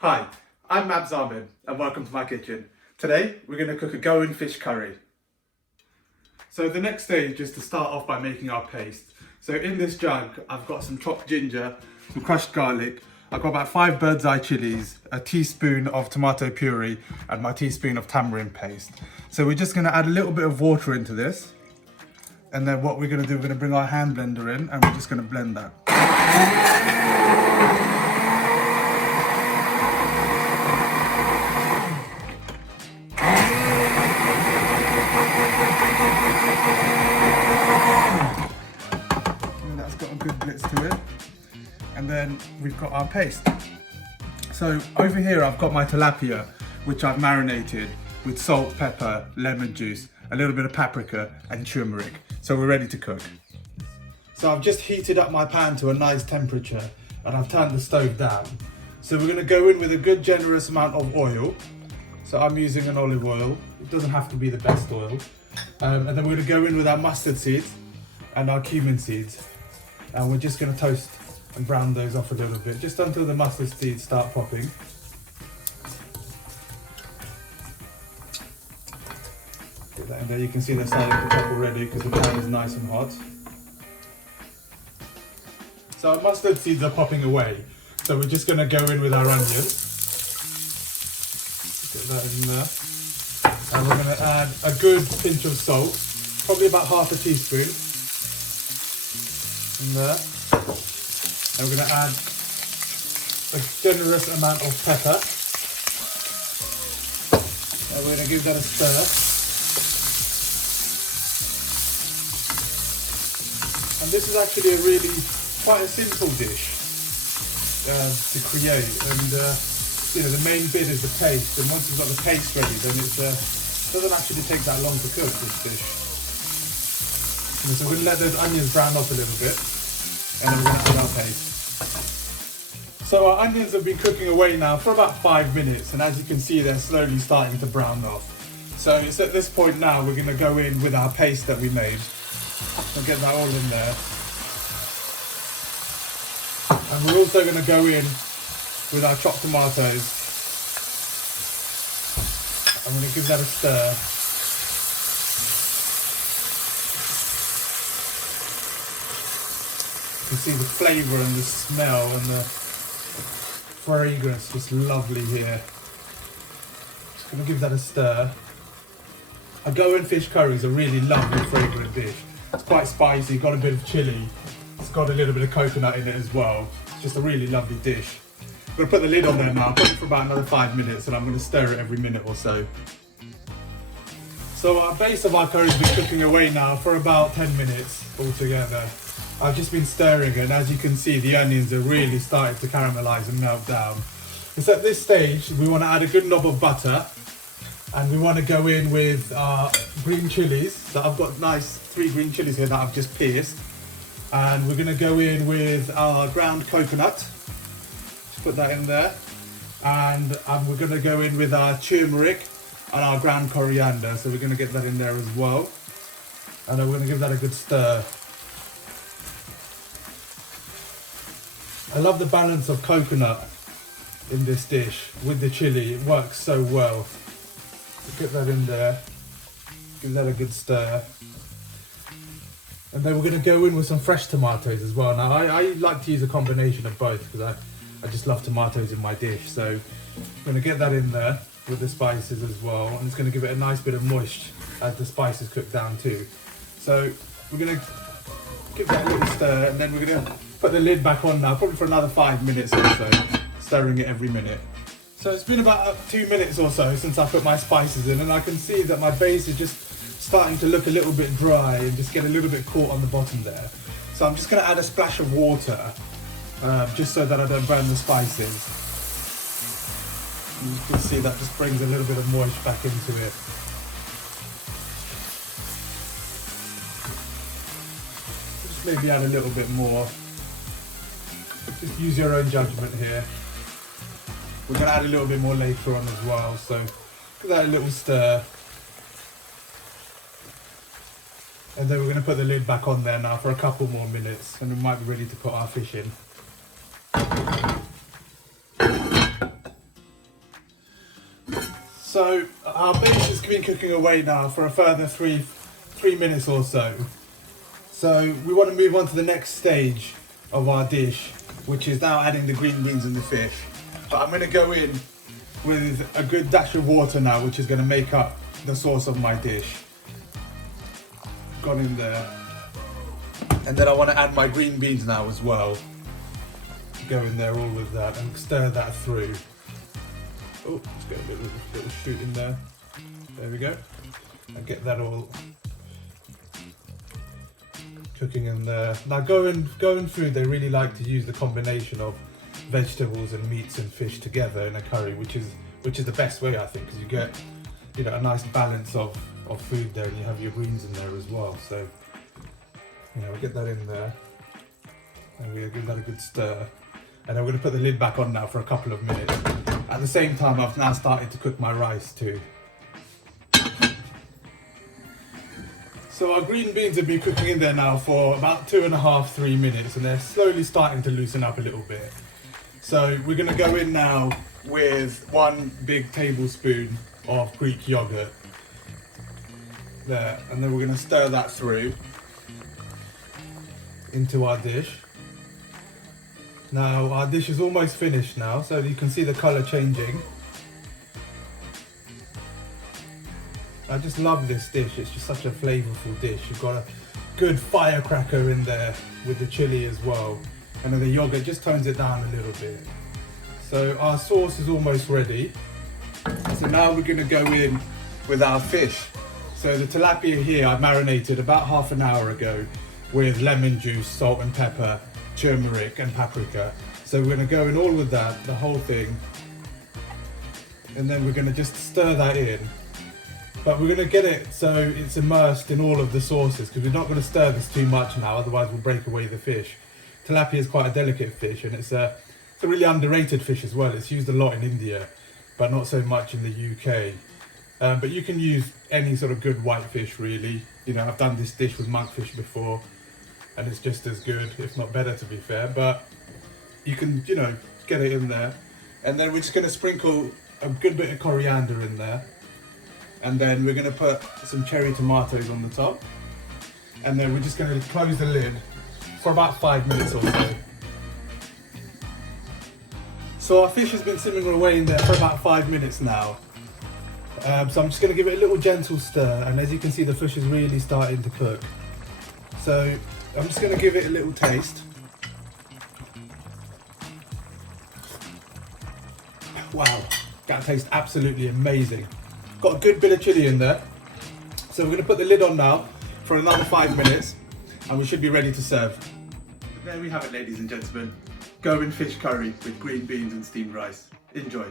Hi, I'm Mabs Ahmed and welcome to my kitchen. Today we're going to cook a Goan fish curry. So the next stage is to start off by making our paste. So in this jug I've got some chopped ginger, some crushed garlic, I've got about 5 bird's eye chilies, a teaspoon of tomato puree and my teaspoon of tamarind paste. So we're just going to add a little bit of water into this, and then what we're going to do, we're going to bring our hand blender in and we're just going to blend that. And that's got a good blitz to it. And then we've got our paste. So over here I've got my tilapia, which I've marinated with salt, pepper, lemon juice, a little bit of paprika and turmeric. So we're ready to cook. So I've just heated up my pan to a nice temperature and I've turned the stove down. So we're going to go in with a good generous amount of oil. So I'm using an olive oil. It doesn't have to be the best oil. And then we're going to go in with our mustard seeds and our cumin seeds. And we're just going to toast and brown those off a little bit, just until the mustard seeds start popping. Get that in there. You can see they're starting to pop already because the pan is nice and hot. So our mustard seeds are popping away. So we're just going to go in with our onions. Get that in there. And we're going to add a good pinch of salt, probably about half a teaspoon in there. And we're going to add a generous amount of pepper. And we're going to give that a stir. And this is actually a really quite a simple dish to create. And you know, the main bit is the paste. And once you've got the paste ready, then it doesn't actually take that long to cook this dish. And so we're going to let those onions brown up a little bit. And then we're going to add our paste. So our onions have been cooking away now for about 5 minutes, and as you can see, they're slowly starting to brown off. So it's at this point now we're going to go in with our paste that we made. We'll get that all in there. And we're also going to go in with our chopped tomatoes. I'm going to give that a stir. You can see the flavour and the smell and the fragrance, just lovely here. Just going to give that a stir. A Goan fish curry is a really lovely fragrant dish. It's quite spicy, got a bit of chilli. It's got a little bit of coconut in it as well. It's just a really lovely dish. I'm going to put the lid on there now, put it for about another 5 minutes, and I'm going to stir it every minute or so. So our base of our curry's been cooking away now for about 10 minutes altogether. I've just been stirring it, and as you can see, the onions are really starting to caramelise and melt down. It's at this stage we want to add a good knob of butter, and we want to go in with our green chilies. So I've got nice 3 green chilies here that I've just pierced, and we're going to go in with our ground coconut. Just put that in there, and we're going to go in with our turmeric and our ground coriander. So we're going to get that in there as well, and then we're going to give that a good stir. I love the balance of coconut in this dish with the chili. It works so well. Get that in there, give that a good stir. And then we're going to go in with some fresh tomatoes as well. Now I like to use a combination of both because I just love tomatoes in my dish. So I'm going to get that in there with the spices as well. And it's going to give it a nice bit of moisture as the spices cook down too. So we're going to give that a little stir, and then we're going to put the lid back on now, probably for another 5 minutes or so, stirring it every minute. So it's been about 2 minutes or so since I put my spices in, and I can see that my base is just starting to look a little bit dry and just get a little bit caught on the bottom there. So I'm just going to add a splash of water, just so that I don't burn the spices. And you can see that just brings a little bit of moisture back into it. Just maybe add a little bit more. Just use your own judgment here. We're going to add a little bit more later on as well, so give that a little stir. And then we're going to put the lid back on there now for a couple more minutes, and we might be ready to put our fish in. So our base has been cooking away now for a further three minutes or so. So we want to move on to the next stage of our dish, which is now adding the green beans and the fish. But I'm going to go in with a good dash of water now, which is going to make up the sauce of my dish. Gone in there. And then I want to add my green beans now as well. Go in there all with that and stir that through. Oh, let's get a little shoot in there. There we go. And get that all cooking in there. Now Goan food, they really like to use the combination of vegetables and meats and fish together in a curry, which is the best way, I think, because you get, you know, a nice balance of food there, and you have your greens in there as well. So, you know, we'll get that in there, and we'll give that a good stir. And then we're going to put the lid back on now for a couple of minutes. At the same time, I've now started to cook my rice too. So our green beans have been cooking in there now for about 2.5–3 minutes, and they're slowly starting to loosen up a little bit. So we're going to go in now with 1 big tablespoon of Greek yogurt. There, and then we're going to stir that through into our dish. Now our dish is almost finished now, so you can see the colour changing. I just love this dish, it's just such a flavourful dish. You've got a good firecracker in there with the chilli as well, and then the yogurt just tones it down a little bit. So our sauce is almost ready. So now we're going to go in with our fish. So the tilapia here I marinated about half an hour ago with lemon juice, salt and pepper, turmeric and paprika. So we're going to go in all with that, the whole thing, and then we're going to just stir that in. But we're going to get it so it's immersed in all of the sauces, because we're not going to stir this too much now, otherwise we'll break away the fish. Tilapia is quite a delicate fish, and it's a really underrated fish as well. It's used a lot in India, but not so much in the UK. But you can use any sort of good white fish really. You know, I've done this dish with monkfish before, and it's just as good, if not better, to be fair. But you can, you know, get it in there. And then we're just going to sprinkle a good bit of coriander in there. And then we're going to put some cherry tomatoes on the top. And then we're just going to close the lid for about 5 minutes or so. So our fish has been simmering away in there for about 5 minutes now. So I'm just going to give it a little gentle stir, and as you can see, the fish is really starting to cook. So I'm just going to give it a little taste. Wow, that tastes absolutely amazing. Got a good bit of chilli in there. So we're going to put the lid on now for another 5 minutes, and we should be ready to serve. There we have it, ladies and gentlemen. Goan fish curry with green beans and steamed rice. Enjoy.